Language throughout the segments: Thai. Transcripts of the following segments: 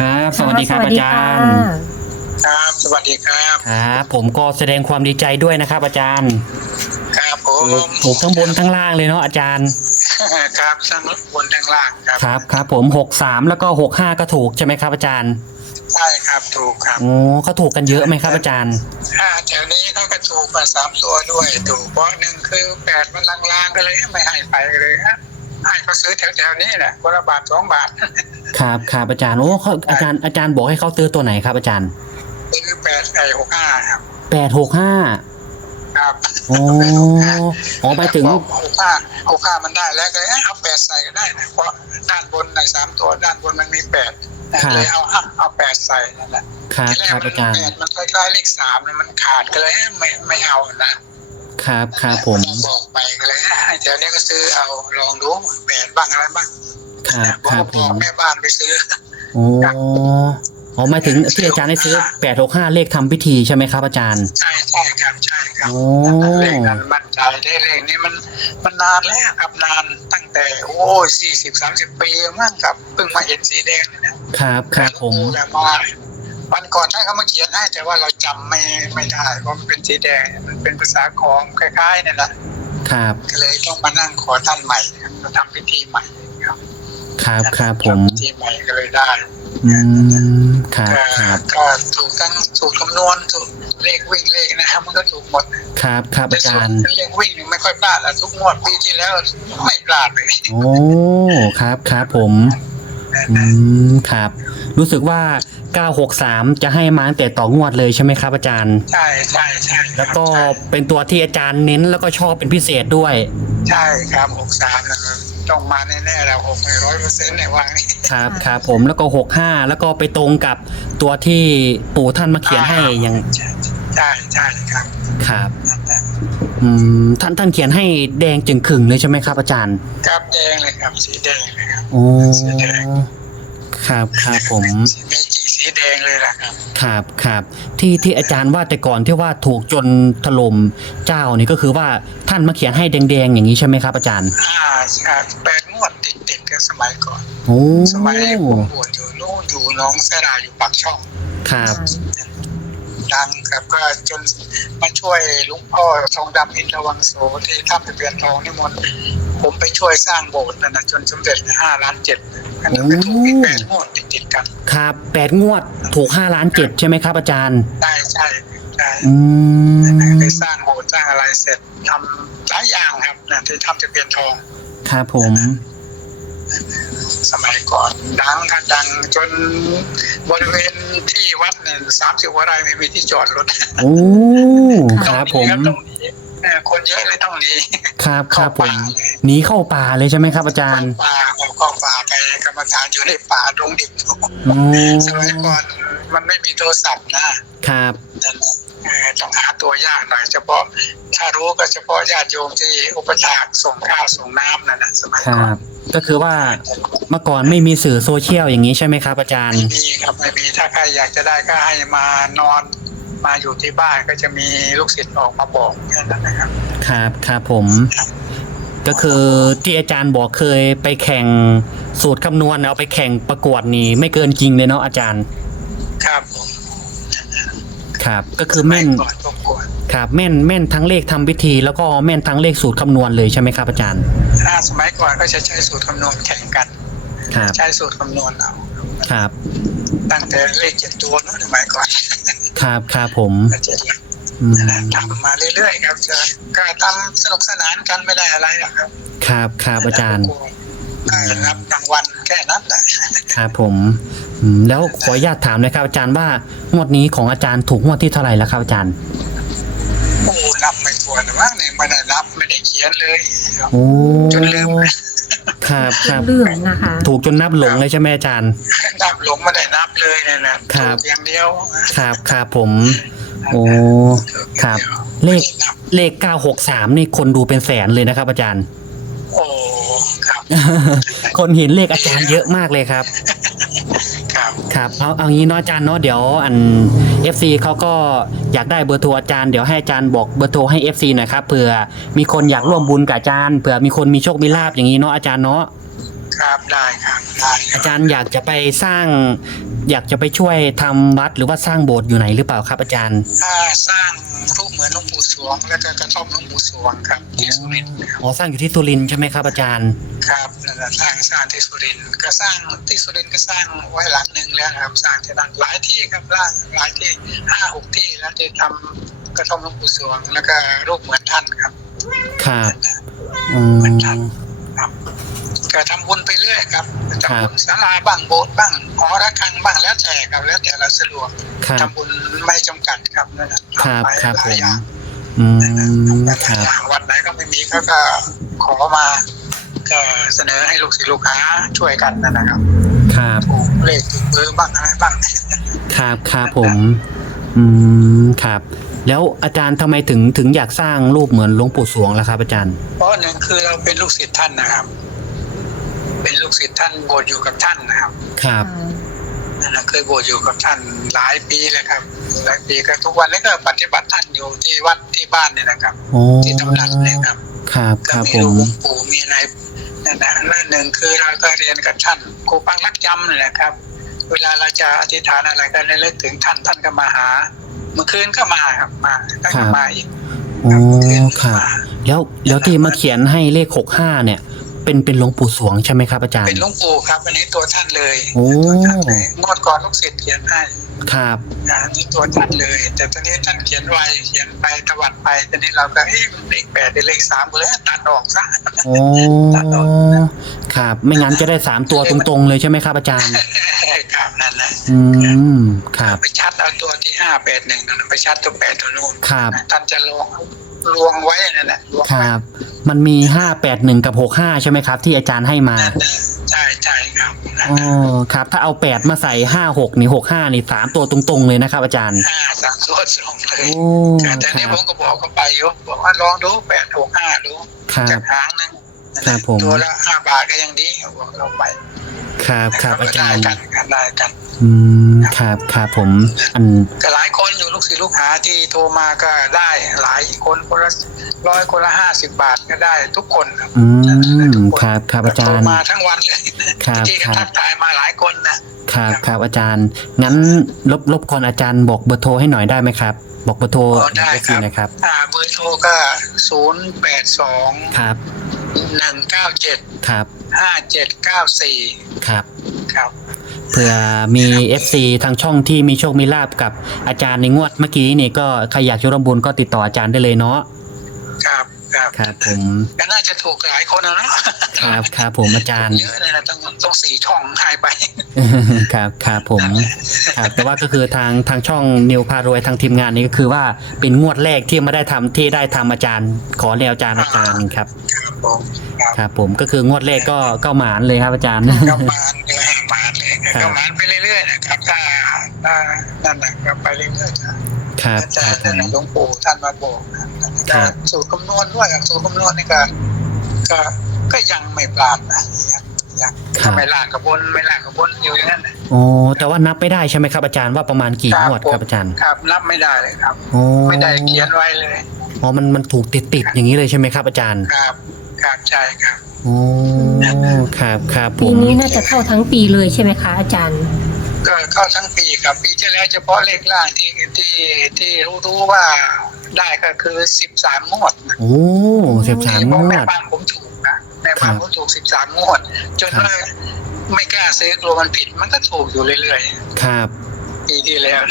ครับ สวัสดีครับสวัอาสดีจาค่ะรย์ ครับ สวัสดีครับ ครับ ผมก็แสดงความดีใจด้วยนะครับอาจารย์ ครับผมถูกทั้งบนทั้งล่างเลยเนาะอาจารย์ ครับทั้งบนทั้งล่างครับ ครับครับผมหกสามแล้วก็หกห้าก็ถูกใช่ไหมครับอาจารย์ ใช่ครับถูกครับ โอ้เขาถูกกันเยอะไหมครับอาจารย์อ่าแถวนี้เขาก็ถูกมาสามตัวด้วยถูกเพราะหนึ่งคือแปดมันลางๆก็เลยไม่ให้ไปเลยฮะ ให้เขาซื้อแถวๆนี้แหละคนละบาทสองบาทครับครับอาจารย์โอ้เขาอาจารย์อาจารย์บอกให้เขาซื้อตัวไหนครับ อาจารย์คือแปดไอหกห้าครับแปดหกห้าครับโอ้อ๋อไปถึงหกห้าหกห้ามันได้แล้วก็เลยเอาแปดใส่ก็ได้นะเพราะด้านบนในสามตัวด้านบนมันมีแปดเลยเอาอะเอาแปดใส่นั่นแหละครับที่แรคกรับมันอาจารย์แปดมันคล้ายๆเลขสามเนี่ยมันขาดก็เลยไม่ไม่เอานะ ครับครับผม บอกไปก็เลยให้แถวนี้ก็ซื้อเอาลองดูแปดบ้างอะไรบ้างครับบอครับกผบอกมแม่บ้านไปซื้อ โอ้อ๋อหมายถึงที่อาจารย์ได้ซื้อแปดหกห้าเลขทำพิธีใช่ไหมครับอาจารย์ ใช่ใช่ครับใช่ครับโอ้ เลขนั้นมั่นใจได้เลขนี้มันมันนานแล้วครับนานตั้งแต่โอ้สี่สิบสามสิบปีมั้งครับเพิ่งมาเห็นสีแดงเนี่ยนะครับครับผม แต่มา วันก่อนท่านเขามาเขียนให้แต่ว่าเราจำไม่ไม่ได้เพราะมันเป็นสีแดงมันเป็นภาษาของคล้ายๆเนี่ยนะครับก็เลยต้องมานั่งขอท่านใหม่ครับมาทำพิธีใหม่ครับ ครับครับผมทำพิธีใหม่ก็เลยได้อืมครับก็ครับก็ถูกทั้งสูตรคำนวณถูกเลขวิ่งเลขนะครับมันก็ถูกหมดครับครับแต่อาสูจาตรย์รเลขวิ่งไม่ค่อยพลาดอะทุกงวดปีที่แล้วไม่พลาดเลยโอ้ครับครับผมอืมครับ รู้สึกว่า 963 จะให้มาตั้งแต่ต่องวดเลยใช่ไหมครับอาจารย์ ใช่ใช่ใช่ครับแล้วก็เป็นตัวที่อาจารย์เน้นแล้วก็ชอบเป็นพิเศษด้วย ใช่ครับหกสามนะครับต้องมาแน่ๆแล้วหกร้อยเปอร์เซ็นต์เนี่ยวางนี่ครับครับผมแล้วก็ 65 แล้วก็ไปตรงกับตัวที่ปู่ท่านมาเขียนให้อย่างใช่ใช่ครับครับ นั่นแหละอืมท่านท่านเขียนให้แดงจึงขึงเลยใช่ไหมครับอาจารย์ ครับแดงเลยครับ สีแดงเลยครับ โอ้ สีแดง ครับครับผมสีเมจิสีแดงเลยล่ะครับครับครับที่ที่อาจารย์ว่าแต่ก่อนที่ว่าถูกจนถล่มเจ้านี่ก็คือว่าท่านมาเขียนให้แดงๆอย่างนี้ใช่ไหมครับ อาจารย์อ่าใช่แปดงวดติดติดๆกันสมัยก่อนโอ้สมัยผมบวชอยู่นู่นอยู่หน้องเสราอยู่ปากช่องครับดังครับก็จนมาช่วยหลุงพ่อทองดำอินทวังโสที่ท่าตะเบียนทองนิมนต์ผมไปช่วยสร้างโบสถ์นั่นนะจนสำเร็จห้าล้านเจ็ดอัน นั้นก็ถูกอีกแปดงวดติดติดๆกัน ครับแปดงวดถูกห้าล้านเจ็ดใช่ไหมครับอาจารย์ ใช่ใช่ใช่อืม ได้สร้างโบสถ์สร้างอะไรเสร็จทำหลายอย่างครับนะที่ทำตะเบียนทอง ครับผม สมัยก่อนดังค่ะดังจนบริเวณที่วัดเนี่ยสามสิบกว่าไร่ไม่มีที่จอดรถโอ้ ครับผม ต้องหนี เออคนเยอะเลยต้องหนีครับครับผมเข้าป่าเลยหนีเข้าป่าเลยใช่ไหมครับ อาจารย์ ป่าเขาก็ป่าไปกรรมฐานอยู่ในป่าตรงดิบโอ้สมัยก่อนมันไม่มีโทรศัพท์นะครับนั่นแหละเออต้องหาตัวยากหน่อยเฉพาะถ้ารู้ก็เฉพาะญาติโยมที่อุปถากส่งข้าวส่งน้ำนั่นนะสมัยคก่อรันบก็คือว่าเมื่อก่อนไม่มีสื่อโซเชียลอย่างนี้ใช่ไหมครับ อาจารย์ไม่มีครับไม่มีถ้าใครอยากจะได้ก็ให้มานอน มาอยู่ที่บ้านก็จะมีลูกศิษย์ออกมาบอกแค่นั้นนะครับ ครับครับผม ก็คือที่อาจารย์บอกเคยไปแข่งสูตรคำนวณเอาไปแข่งประกวดนี่ไม่เกินจริงเลยเนาะอาจารย์ ครับผมครับ ก็คือแม่นสยก่อนประกวดครับแม่นแม่นทั้งเลขทำพิธี แล้วก็แม่นทั้งเลขสูตรคำนวณเลยใช่ไหมครับอาจารย์ ถ้าสมัยก่อนก็จะใช้สูตรคำนวณแข่งกัน ครับ ใช้สูตรคำนวณเอาครับ ตั้งแต่เลขเจ็ดตัวนู้นสมัยก่อน ครับครับผมก็เจ็ดหลักอืมนั่นแหละทำมาเรื่อยๆครับจะก็ทำสนุกสนานกันไม่ได้อะไรหรอกครับ ครับครับอาจารย์เออรับรางวัลแค่นั้นแหละครับผมอืมแล้วขออนุญาตถามนะครับอาจารย์ว่างวดนี้ของอาจารย์ถูกงวดที่เท่าไหร่แล้วครับอาจารย์ โอ้นับไม่ถ้วนว่าเนี่ยไม่ได้รับไม่ได้เขียนเลยครับโอ้จนลืม ครับครับเรื่องนะคะ ถูกจนนับหลงเลยใช่ไหมอาจารย์ นับหลงไม่ได้นับเลยเนี่ยนะครับ ถูกอย่างเดียวครับครับผม โอ้ครับ เลขนับเลข963นี่คนดูเป็นแสนเลยนะครับ อาจารย์ โอ้ครับ คนเห็นเลขอาจารย์เยอะมากเลยครับ ครับครับเอาเอางี้เนาะอาจารย์เนาะเดี๋ยวอัน FC เขาก็อยากได้เบอร์โทรอาจารย์เดี๋ยวให้อาจารย์บอกเบอร์โทรให้ FC หน่อยครับเผื่อมีคนอยากร่วมบุญกับอาจารย์เผื่อมีคนมีโชคมีลาบอย่างนี้เนาะอาจารย์เนาะ ครับได้ครับได้คอารับจารย์อยากจะไปสร้าง อยากจะไปช่วยทำวัดหรือว่าสร้างโบสถ์อยู่ไหนหรือเปล่าครับอาจารย์ถ้าสร้างรูปเหมือนหลวงปู่สวง แล้วก็กระท่อมหลวงปู่สวงครับที่สุรินทร์ครับอ๋อสร้างอยู่ที่สุรินทร์ใช่ไหมครับอาจารย์ครับนั่นแหละสร้างสร้างที่สุรินทร์ก็สร้างที่สุรินทร์ก็สร้างไว้หลังหนึ่งแล้วนะครับ สร้างที่นั่นหลายที่ครับหลายหลายที่ห้าหกที่แล้วที่ทำกระท่อมหลวงปู่สวง แล้วก็รูปเหมือนท่านครับ ครับอืม ก็ทำบุญไปเรื่อยครับครัทำบบุญศาลาบ้างโบสถ์บ้างหอระฆังบ้างแล้วแต่ครับแล้วแต่เราสะดวกครับทำบุญไม่จำกัดครับนั่นนะครับทำไปครับหผลายมอย่างอืมหลายครับอย่างวันไหนก็ไม่มีเขาก็ขอมาก็เสนอให้ลูกศิษย์ลูกค้าช่วยกันนะนะครับ ครับถูกเลขถูกเบอร์บ้างอะไรบ้างครับครับผม อืมครับแล้วอาจารย์ทำไมถึงถึงอยากสร้างรูปเหมือนหลวงปู่สวงล่ะครับ อาจารย์ เพราะหนึ่งคือเราเป็นลูกศิษย์ท่านนะครับ เป็นลูกศิษย์ท่านบวชอยู่กับท่านนะครับครับนั่นนะเคยบวชอยู่กับท่านหลายปีเลยครับ หลายปีก็ทุกวันนี้ก็ปฏิบัติท่านอยู่ที่วัดที่บ้านเนี่ยนะครับโอ้ที่ตำหนักเนี่ยครับ ครับคก็รับมีผหลมวงปู่มีอะไรนั่นนะและหนึ่งคือเราก็เรียนกับท่านครูปังรักจำนี่แหละครับ เวลาเราจะอธิษฐานอะไรก็ระลึกถึงท่านท่านก็มาหา เมื่อคืนก็มาครับมาท่านก็มาอีกโอ้เมื่อคืนคก็รับมาแล้วแล้วที่มาเขียนให้เลขหกห้าเนี่ย เป็นเป็นหลวงปู่สวงใช่ไหมครับอาจารเป็นย์หลวงปู่ครับ อันนี้ตัวท่านเลยโอ้ตัวท่านเลยงวดก่อนลูกศิษย์เขียนให้ครับอ่านี่ตัวท่านเลย แต่ตอนนี้ท่านเขียนไว้เขียนไปตวัดไปตอนนี้เราก็เอ๊ะมันเลขแปดหรือเลขสามเลยตัดออกซะโอ้ครับ ไม่งั้นจะได้สามตัวตรงๆ เลยใช่ไหมครับอาจารย์ครับนั่นแหละอืมครับไปชัดเอาตัวที่ห้าแปดหนึ่งไปชัดตัวแปดตัวนู้นครับท่านจะลวง ลวงไว้นั่นแหละลวงคไว้รับ มันมีห้าแปดหนึ่งกับหกห้าใช่ไหมครับ ที่อาจารย์ให้มานั่นน่ะใช่ใช่ครับนั่นอ๋อน่ะครับ ถ้าเอาแปดมาใส่ห้าหกนี่หกห้านี่สามตัวตรงๆเลยนะครับ อาจารย์ห้าสามตัวสองเลยโอ้แต่คนี่รัผบมก็บอกเขาไปอยู่บอกว่าลองดูแปดหกห้าดูครับจากหางหนึงนั่น ครัน่ะบผม ตัวละห้าบาทก็ยังดีบอกเราไปครับครับอาจารย์ได้กันกันได้กันอืมครับครับผมอันก็หลายคนอยู่ลูกศิษย์ลูกหาที่โทรมาก็ได้หลายคนคนละร้อยคนละห้าสิบบาทก็ได้ทุกคนครับอืมครับครับอาจารโทรย์มาทั้งวันเลยครับที่ครับทักทายมาหลายคนนะครับครับอาจารย์ งั้นรบรบกวนอาจารย์บอกเบอร์โทรให้หน่อยได้ไหมครับ บอกเบอร์โทรอ๋อได้ให้ครับนะครับ อ่าเบอร์โทรก็ศูนย์แปดสองครับ หนึ่งเก้าเจ็ดครับห้าเจ็ดเก้าสี่ครับครับเผื่อมี FC ทางช่องที่มีโชคมีลาบกับอาจารย์ในงวดเมื่อกี้นี่ก็ใครอยากจะร่วมบุญก็ติดต่ออาจารย์ได้เลยเนาะครับ ครับ ครับผมก็น่าจะถูกหลายคนนะเนาะครับครับผมอาจารย์ เยอะเลยนะต้องต้องสี่ช่องหายไป ครับครับผมครับแต่ว่าก็คือทางทางช่องนิวพารวยทางทีมงานนี้ก็คือว่าเป็นงวดแรกที่ไม่ได้ทำที่ได้ทำอาจารย์ ขอแนวอาจารย์อาจารย์ครับ ครับผมครับครับ ผมก็คืองวดแรกก็ก็หมานเลยครับอาจารย์ ก็มานเลยมานเลยครับก็มานไปเรื่อยๆนะครับถ้าถ้านั่นนะก็ไปเรื่อยๆนะ ครับคแต่รับผนั่นมนะหลวงปู่ท่านมาบอกนะครัแต่บสูตรคำนวณด้วยสูตรคำนวณนี่ก็ก็ก็ยังไม่พลาดนะยังยังก็ไม่ล่างกับบนไม่ล่างกับบนอยู่อย่างนั้นนะโอ้แต่ว่านับไม่ได้ใช่ไหมครับอาจารย์ว่าประมาณกี่งวดครับอาจารย์ครับ นับไม่ได้เลยครับโอ้ไม่ได้เขียนไว้เลยอ๋อมันมันถูกติดติดๆอย่างนี้เลยใช่ไหมครับอาจารย์ครับครับใช่ครับโอ้ครับครับผปีมนี้น่าจะเข้าทั้งปีเลยใช่ไหมคะอาจารย์ ก็เข้าทั้งปีครับปีที่แล้วเฉพาะเลขล่างที่ที่ที่รู้รู้ว่าได้ก็คือสิบสามงวดนะโอ้สิบสามงเพราะวแม่ดบ้านผมถูกนะแม่บ้านครับผมถูกสิบสามงวด จนครับว่าไม่กล้าซื้อกลัวมันผิดมันก็ถูกอยู่เรื่อยครับๆปีที่แล้ว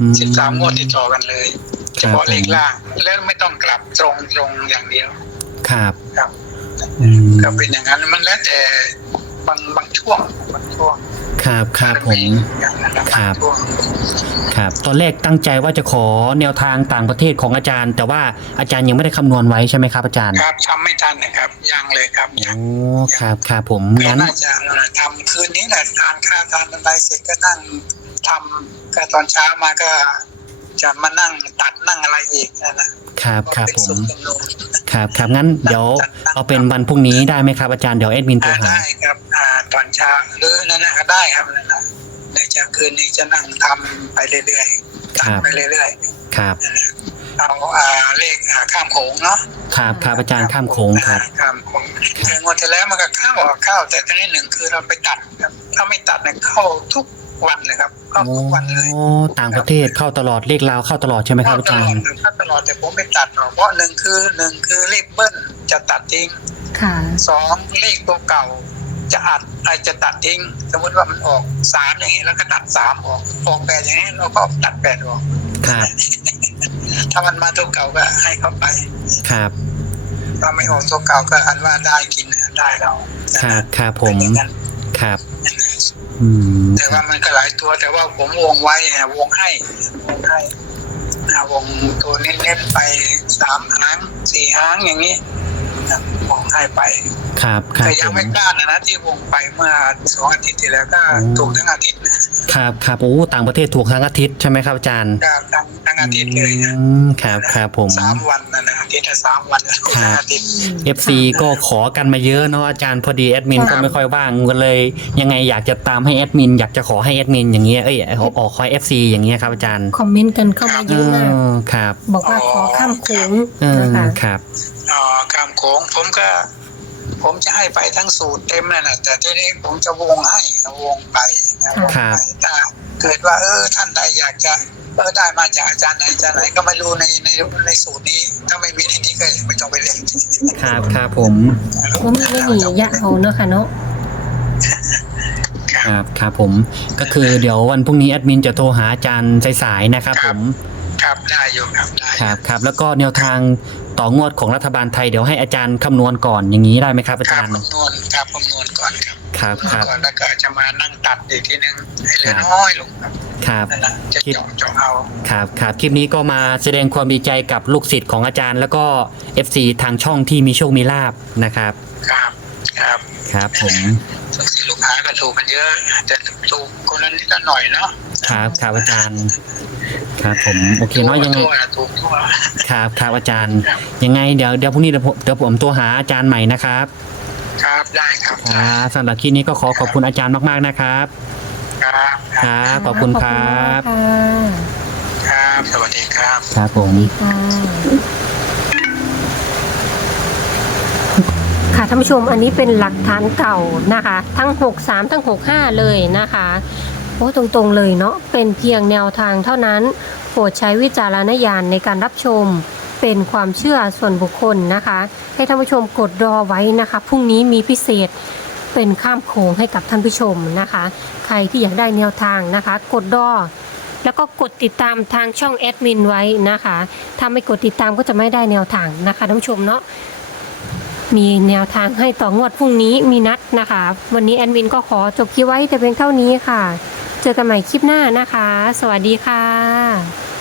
อืสิบสามงวดติดต่อกันเลยครับเฉพาะเลขล่าง แล้วไม่ต้องกลับตรงตรงๆอย่างเดียว ครับครับอืมก็เป็นอย่างนั้นมันแล้วแต่บางบางช่วงบางช่วง ครับครับผมอย่างนั้นนะาครับบงช่วงครับ ตอนแรกตั้งใจว่าจะขอแนวทางต่างประเทศของอาจารย์ แต่ว่าอาจารย์ยังไม่ได้คำนวณไว้ใช่ไหมครับ อาจารย์ ครับทำไม่ทันนะครับ ยังเลยครับยัโอ้งครับครับผมก็งั้นน่าจะทำคืนนี้แหละทานข้าวทานอะไรเสร็จก็นั่งทำก็ตอนเช้ามาก็ จะมานั่งตัดนั่งอะไรอีกนะนะครับครับเป็นผสูมตรคำนวณครับครับงั้นเดี๋ยวเอาเป็นวันพรุ่งนี้ได้ไหมครับอาจารย์เดี๋ยวแอดมินโทรอ่าหาได้ครับอ่าตอนเช้าหรือนั่นนะก็ได้ครับนั่นนะในจากคืนนี้จะนั่งทำไปเรื่อยๆตัดไปเรื่อยครับๆเอาอ่าเลขอ่าข้ามโขงเนาะครับครับอาจารย์ข้ามโค้งครับอ่าข้ามโขงคืองวดที่แล้วมันก็เข้าอะเข้าแต่ทีนี้หนึ่งคือเราไปตัดครับถ้าไม่ตัดเนี่ยเข้าทุกวันเลยครับ เข้าทุกวันเลยโอ้ต่างประเทศเข้าตลอดเลขลาวเข้าตลอดใช่ไหมครับอาจารย์เข้าตลอดแต่ผมไม่ตัดหรอกเพราะหนึ่งคือหนึ่งคือเลขเบิ้ลจะตัดทิ้งค่ะ สองเลขตัวเก่า จะอัดอาจจะตัดทิ้ง สมมติว่ามันออกสามอย่างนี้แล้วก็ตัดสามออกออกแปดอย่างนี้เราก็ตัดแปดออก ครับถ้ามันมาตัวเก่าก็ให้เขาไป ครับถ้าไม่ออกตัวเก่าก็อันว่าได้กินได้เราครับครับผม เป็นอย่างนั้นครับนั่น แต่ว่ามันก็หลายตัวแต่ว่าผมวงไว้นะวงให้วงให้นะวงตัวเน้นๆไปสามหางสี่หางอย่างนี้นะวง ให้ไป ครับครับแต่ยัผงมไม่กล้านะนะที่วงไปเมื่อสองอาทิตย์ที่แล้วก็อืมถูกทั้งอาทิตย์นะครับครับโอ้ต่างประเทศถูกทั้งอาทิตย์ใช่ไหมครับอาจารย์ก็ทั้งทั้งอาทิตย์เลยนะอืมครับครับผมสามวันนะนะอาทิตย์ละสามวันนะถูกทั้งอาทิตย์ FC ก็ขอกันมาเยอะเนาะอาจารย์พอดีแอดมินครัก็บไม่ค่อยว่างก็เลย ยังไงอยากจะตามให้แอดมินอยากจะขอให้แอดมินอย่างเงี้ยเอ้ยออกออกคอย FC อย่างเงี้ยครับอาจารย์คอมเมนต์กันเข้ามาเยอะมากเออครับ บอกว่าขอข้ามโขงเออนะคะครับ อ๋อข้ามโขงผมก็ ผมจะให้ไปทั้งสูตรเต็มนั่นแหละแต่ทีนี้ผมจะวงให้วงไปนะวงครับไปถ้าเกิดว่า เออ ท่านใดอยากจะเออได้มาจากอาจารย์ไหนอาจารย์ไหนก็ไม่รู้ในในในสูตรนี้ ถ้าไม่มีในนี้ก็ไม่ต้องไปเล่นครับครับผมว่ามีไม่หนียะเอาเนาะค่ะเนาะครับครับผมก็คือเดี๋ยววันพรุ่งนี้แอดมินจะโทรหาอาจารย์สายๆนะครับผม ครับได้อยู่ครับได้ครับครับ แล้วก็แนวทาง ต่องวดของรัฐบาลไทยเดี๋ยวให้อาจารย์คำนวณก่อนอย่างนี้ได้ไหมครับอาครัจาบรย์ คำนวณครับคำนวณก่อนครับครับครับก่อนแล้วก็จะมานั่งตัดอีกทีนึงให้เหลือครับน้อยลงครับครับ นั่นแหละจะเจาะเจาะเอาครับครับคลิปนี้ก็มาแสดงความดีใจกับลูกศิษย์ของอาจารย์ แล้วก็ FC ทางช่องที่มีโชคมีลาบนะครับ ครับครับ ครับผมลูกศิษย์ลูกหาก็ถูกกันเยอะ แต่ถูกคนละนิดละหน่อยเนาะครับครับอาจารย์ครับผมโอเคเนาะยังไงทั่วถูกทั่วครับครับอาจารย์ครับยังไงเดี๋ยวเดี๋ยวพรุ่งนี้เดี๋ยวผมเดี๋ยวผมตัวหาอาจารย์ใหม่นะครับ ครับได้ครับคได้รับสำหรับคลิปนี้ก็ขอขอบคุณอาจารย์มากๆนะครับ ครับครับขอบคุณครับขอบคุณมากค่ะครับสวัสดีครับครับผม ค่ะค่ะ ท่านผู้ชมอันนี้เป็นหลักฐานเก่านะคะ ทั้ง 63 ทั้ง 65 เลยนะคะโอ้ตรงๆเลยเนาะเป็นเพียงแนวทางเท่านั้น โปรดใช้วิจารณญาณในการรับชมเป็นความเชื่อส่วนบุคคลนะคะ ให้ท่านผู้ชมกดรอไว้นะคะพรุ่งนี้มีพิเศษเป็นข้ามโขงให้กับท่านผู้ชมนะคะ ใครที่อยากได้แนวทางนะคะ กดรอแล้วก็กดติดตามทางช่องแอดมินไว้นะคะ ถ้าไม่กดติดตามก็จะไม่ได้แนวทางนะคะท่านผู้ชมเนาะ มีแนวทางให้ต่องวดพรุ่งนี้มีนัดนะคะ วันนี้แอดมินก็ขอจบคลิปไว้แต่เพียงเท่านี้ค่ะ เจอกันใหม่คลิปหน้านะคะ สวัสดีค่ะ